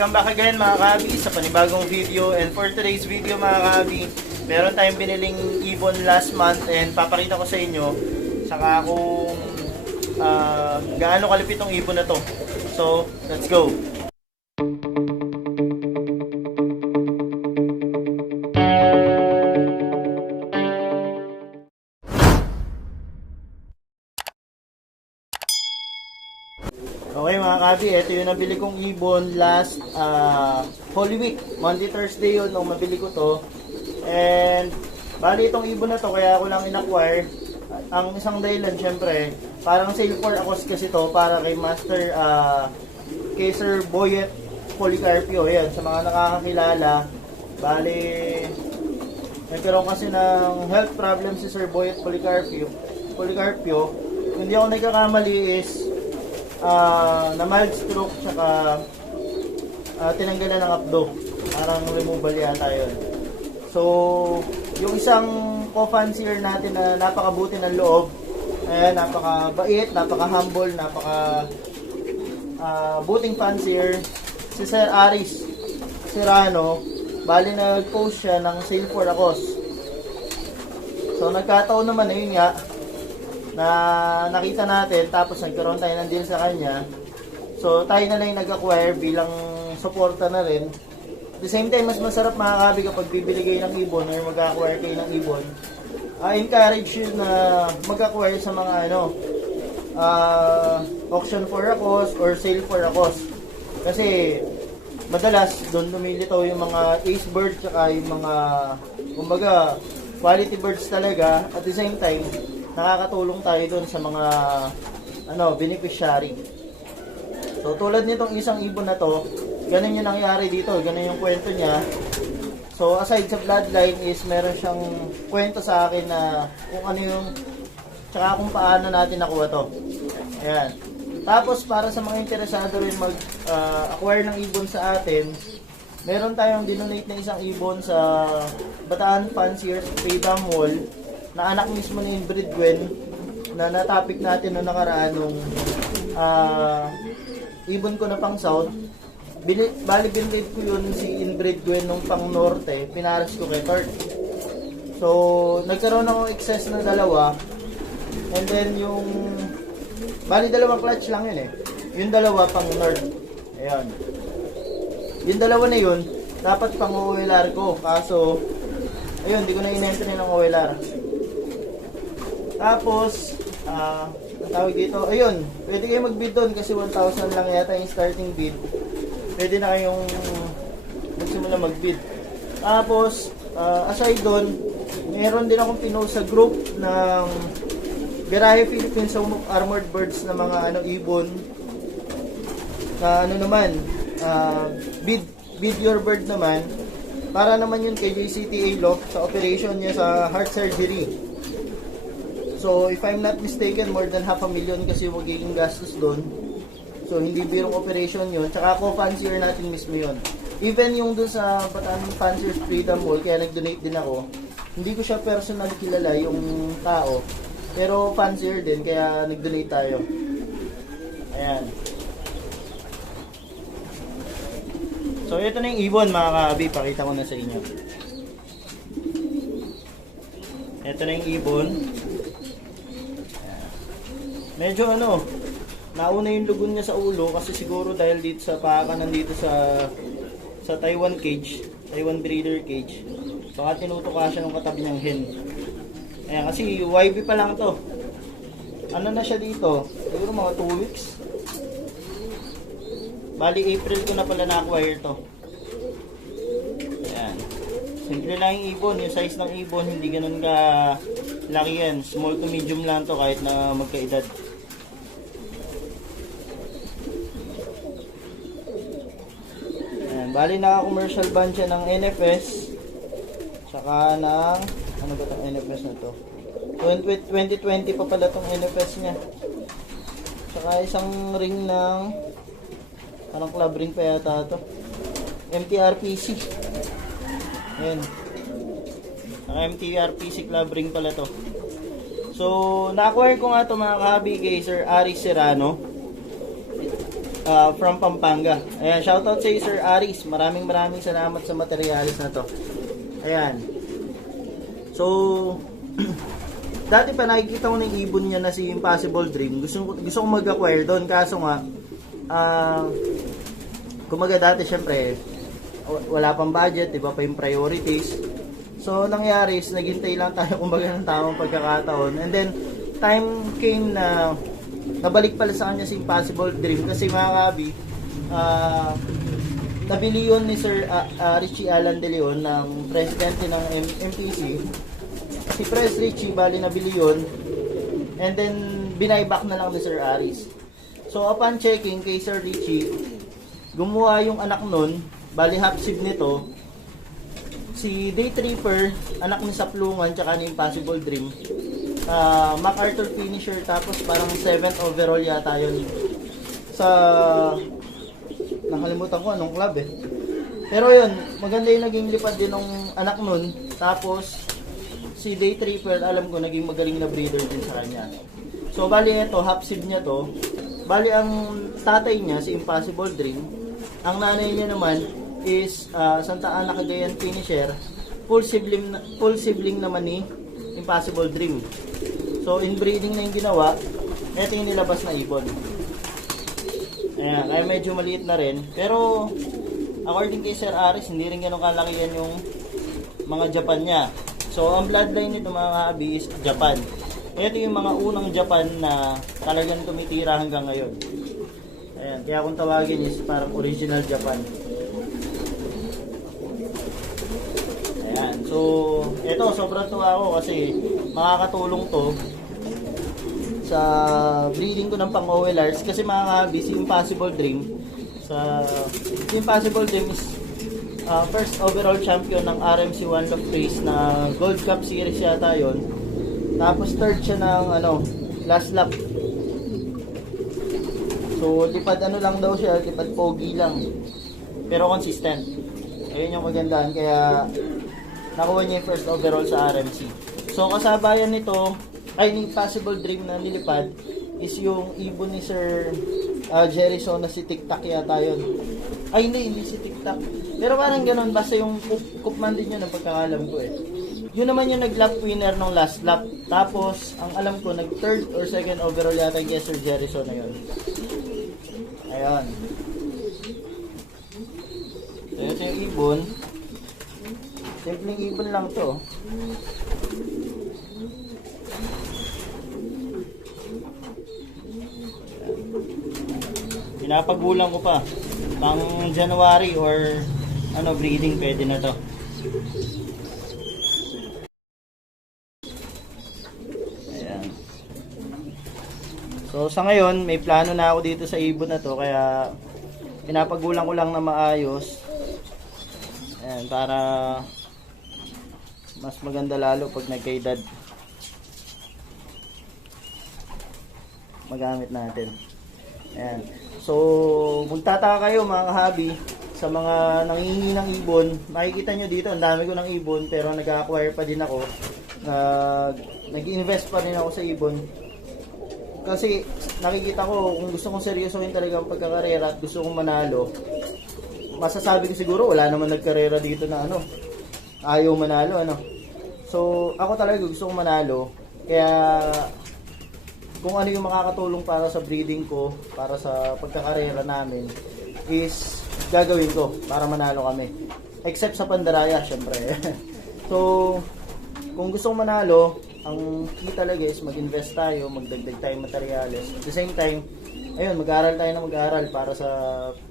welcome back again mga kahabi sa panibagong video. And for today's video mga kahabi, meron tayong biniling ibon last month and papakita ko sa inyo saka kung gaano kalipit tong ibon na to. So, let's go! Okay mga kabi, ito yung nabili kong ibon last Holy Week. Monday, Thursday yun nung mabili ko to. And bali itong ibon na to, kaya ako lang in-acquire. Ang isang dahilan syempre, parang sale for akos kasi to para kay Master kay Sir Boyet Policarpio. Yan, sa mga nakakakilala, bali nagkaroon kasi ng health problem si Sir Boyet Policarpio. Hindi ako nagkakamali is na mild stroke tsaka tinanggalan ng abdo, parang removal yata yun. So yung isang co-fancier natin na napakabuti ng loob, ayan, napakabait, napaka-humble, buting fancier, si Sir Aris Serrano. Bali nag-post siya ng sale for akos. So nagkataon naman na yun nga na nakita natin, tapos nagkaroon tayo ng deal sa kanya. So tayo na lang nag-acquire bilang suporta na rin. At the same time, mas masarap mga kabi kapag bibili kayo ng ibon or mag-acquire kayo ng ibon. Encourage you na mag-acquire sa mga auction for akos or sale for akos. Kasi madalas doon lumilitaw yung mga ace birds tsaka yung mga kumbaga quality birds talaga. At the same time, nakakatulong tayo doon sa mga beneficiary. So tulad nitong isang ibon na to, ganun yung nangyari dito, ganun yung kwento niya. So aside sa bloodline is meron siyang kwento sa akin na kung ano yung tsaka kung paano natin nakuha to. Ayan. Tapos para sa mga interesado rin mag-acquire ng ibon sa atin, meron tayong dinonate na isang ibon sa Bataan Fanciers Freedom Mall na anak mismo ni Inbred Gwen na natapik natin noong nakaraan nung ibon ko na pang south. Bali binrate ko yun si Inbred Gwen nung pang norte, pinaras ko kay Kurt. So nagkaroon ako excess na dalawa, and then yung bali dalawang clutch lang yun yung dalawa pang north. Ayan, yung dalawa na yun dapat pang OLR ko, kaso ayun, di ko na in-entry ng OLR. Tapos, ang tawag dito, ayun, pwede kayo mag-bid doon kasi 1,000 lang yata yung starting bid. Pwede na kayong magsimula mag-bid. Tapos, aside doon, meron din akong pinost sa group ng Garahe Philippines Home of Armored Birds na mga ibon. Na naman, bid your bird naman. Para naman yun kay JCTA Loft sa operation niya sa heart surgery. So, if I'm not mistaken, more than 500,000 kasi yung magiging gastos doon. So, hindi birong operation yun. Tsaka co-fancier natin mismo yun. Even yung doon sa Bataan Fanciers Freedom Mall, kaya nag-donate din ako. Hindi ko siya personal kilala yung tao. Pero fancier din, kaya nag-donate tayo. Ayan. So, ito na yung ibon mga kabi. Pakita ko na sa inyo. Ito na yung ibon. Medyo nauna yung lugon niya sa ulo kasi siguro dahil dito sa paka nandito sa Taiwan cage, Taiwan breeder cage. Baka tinutuka siya ng katabi niyang hen. Ayan, kasi YB pa lang to. Ano na siya dito? Siguro mga 2 weeks. Bali April ko na pala na-acquire to. Ayan. Simple lang yung ibon, yung size ng ibon hindi ganun ka laki yan. Small to medium lang to kahit na magkaedad. Bali naka-commercial ban siya ng NFS saka ng ano ba itong NFS na to, 2020 pa pala itong NFS nya, saka isang ring ng parang club ring pa yata ito, MTRPC. Ayan, naka MTRPC club ring pala to. So na-acquire ko nga ito mga kahabi kay Sir Aris Serrano. from Pampanga. Ayan, shoutout sa iyo, Sir Aris. Maraming salamat sa materialis na to. Ayan. So, dati pa nakikita ko ng ibon niya na si Impossible Dream. Gusto ko mag-acquire doon. Kaso nga, kumaga dati syempre, wala pang budget, iba pa yung priorities. So, nangyari is, naghintay lang tayo kumbaga ng tamang pagkakataon. And then, time came na nabalik pala sa kanya si Impossible Dream kasi mga kabi, nabili yun ni Sir Richie Alan De Leon ng presidente ng MTC. Si Pres Richie, bali nabili yun, and then binayback na lang ni Sir Aris. So upon checking kay Sir Richie, gumawa yung anak nun, bali half-sib nito, si Day Tripper, anak ni Saplungan, tsaka ni Impossible Dream, MacArthur finisher, tapos parang 7th overall yata yun sa, nakalimutan ko anong club eh. Pero yun, maganda yung naging lipad din ng anak nun. Tapos si Day Tripper, alam ko naging magaling na breeder din sa kanya. So bali ito, half-sib niya to. Bali ang tatay niya, si Impossible Dream, ang nanay niya naman is Santa Ana Cagayan finisher, full sibling naman ni Impossible Dream. So inbreeding na yung ginawa, ito yung nilabas na ibon. Ayan, kaya medyo maliit na rin. Pero according kay Sir Aris, hindi rin ganun kalaki yan yung mga Japan niya. So ang bloodline nito mga kahabi is Japan. Ito yung mga unang Japan na talagang tumitira hanggang ngayon. Ayan, kaya kung tawagin is parang original Japan. Ayan, so ito sobrang tuwa ako kasi makakatulong to sa breeding ko ng pang-OLRs kasi mga kahabi, si Impossible Dream si Impossible Dream is first overall champion ng RMC One Love Race na Gold Cup Series yata yun. Tapos third siya ng last lap. So lipad lang daw siya, lipad pogi lang. Pero consistent. Ayun yung kagandahan, kaya nakuha niya yung first overall sa RMC. So kasabayan nito, ay ni Impossible Dream na nilipad is yung ibon ni Sir Jerison na si Tic-Tac yata yun. Ay hindi si Tic-Tac. Pero parang ganun, basta yung Cookman din yun ang pagkakalam ko eh. Yun naman yung nag-lap winner nung last lap. Tapos, ang alam ko, nag-third or second overall yata kay Sir Jerison na yun. Ayan. So, ito yung ibon. Simpleng ibon lang to. Pinapagulang ko pa. Pang January or breeding, pwede na to. Ayan. So sa ngayon, may plano na ako dito sa ibon na to, kaya pinapagulang ko lang na maayos. Ayan, para mas maganda lalo pag nagkaedad. Magamit natin. Ayan. So, magtataka kayo mga kahabi sa mga nangingi ng ibon. Makikita nyo dito, ang dami ko ng ibon, pero nag-acquire pa din ako. Nag-invest pa rin ako sa ibon. Kasi nakikita ko, kung gusto kong seryosohin talaga ang pagkakarera at gusto kong manalo, masasabi ko siguro wala naman nagkarera dito na ayaw manalo. So, ako talaga gusto kong manalo. Kaya kung ano yung makakatulong para sa breeding ko, para sa pagkakarera namin, is gagawin ko para manalo kami. Except sa Pandaraya, syempre. So, kung gusto mong manalo, ang key talaga is mag-invest tayo, magdagdag tayo materyales. At the same time, ayun, mag-aaral tayo na mag-aaral para sa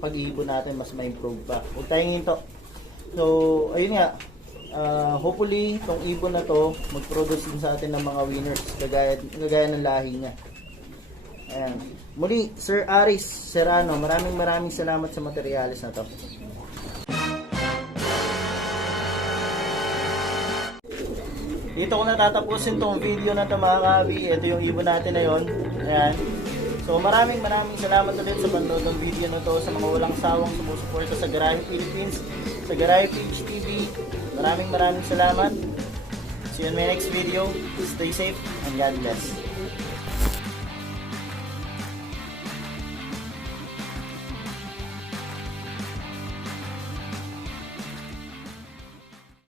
pag-iipon natin mas ma-improve pa. Huwag tayong hinto. So, ayun nga, hopefully, itong ibon na to, mag-produce din sa atin ng mga winners, kagaya ng lahi niya. Ayan. Muli, Sir Aris Serrano, maraming salamat sa materyales na to. Dito ko natatapusin tong video na to mga kahabi. Ito yung ibon natin na yun. Ayan. So maraming salamat ulit sa panonood ng video na to, sa mga walang sawang sumusuporta sa Garahe Philippines, sa Garahe Page TV. Maraming salamat. See you in my next video. Stay safe and God bless.